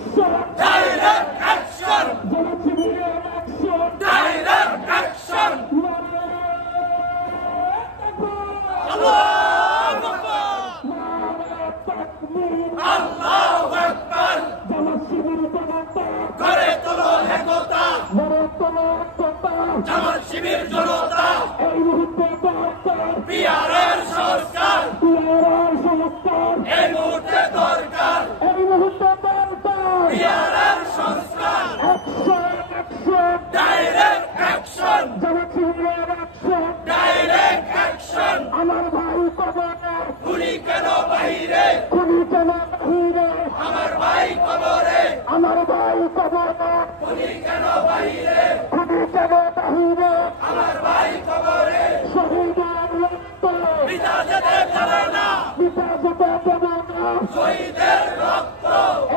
Direct action! Direct action! Allahu Akbar! করে তোলো একতা! জামাত শিবির জনতা! বিহারের সরকার! এই মুহূর্তে দরকার! বিহারের সংস্কার! Direct action! Direct action! আমার ভাই কবরে গুলি কেন বাহিরে? আমার ভাই কবরে! আমার ভাই কবরে গুলি কেন বাহিরে? আমার ভাই কবরে! শহীদের রক্ত পিতা যেতে পারে না! পিতা যেতে দেবে না। শহীদের রক্ত!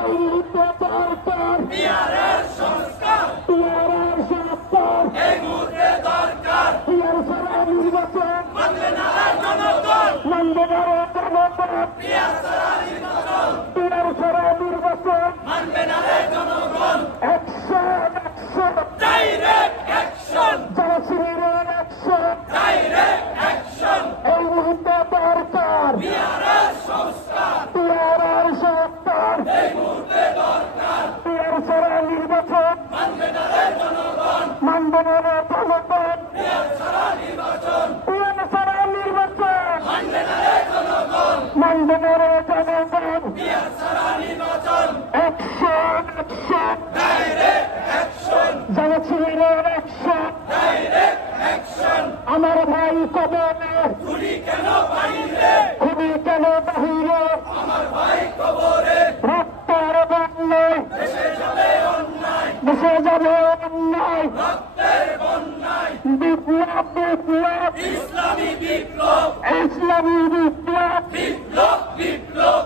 এই মুহূর্তে দরকার বিহারের সংস্কার! পিয়ারের সংস্কার, এই মুহূর্তে দরকার! পিয়ার ছাড়া নির্বাচন মানবে না রে জনগণ! মানবে না রে জনগণ। বিহার ছাড়া নির্বাচন! পিয়ার ছাড়া নির্বাচন মানবে না রে জনগণ! Action action direct action! যারা শিবিরের অ্যাকশন ডাইরেক্ট অ্যাকশন! এই মুহূর্তে দরকার বিহারের সংস্কার! পিয়ারের সংস্কার, এই মুহূর্তে দরকার! পিয়ার ছাড়া নির্বাচন মানবে না রে জনগণ! মানবে না রে জনগণ। বিহার ছাড়া নির্বাচন! পিয়ার ছাড়া নির্বাচন মানবে না রে জনগণ! মানবে না রে জনগণ। বিহার ছাড়া নির্বাচন! Action action direct action! যারা শিবিরের অ্যাকশন ডাইরেক্ট অ্যাকশন! আমার ভাই কবরে গুলি কেন বাহিরে? খুবই কেন বাহিরে আমার ভাই কবরে! রক্তের বন্যায় দেশে যাবে অন্যায়! দেশে যাবে অন্যায়। রক্তের বন্যায়! বিপ্লব বিপ্লব ইসলামী বিপ্লব! ইসলামী বিপ্লব। বিপ্লব বিপ্লব!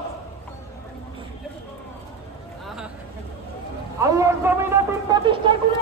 আল্লাহর জমিনে দিন প্রতিষ্ঠা করে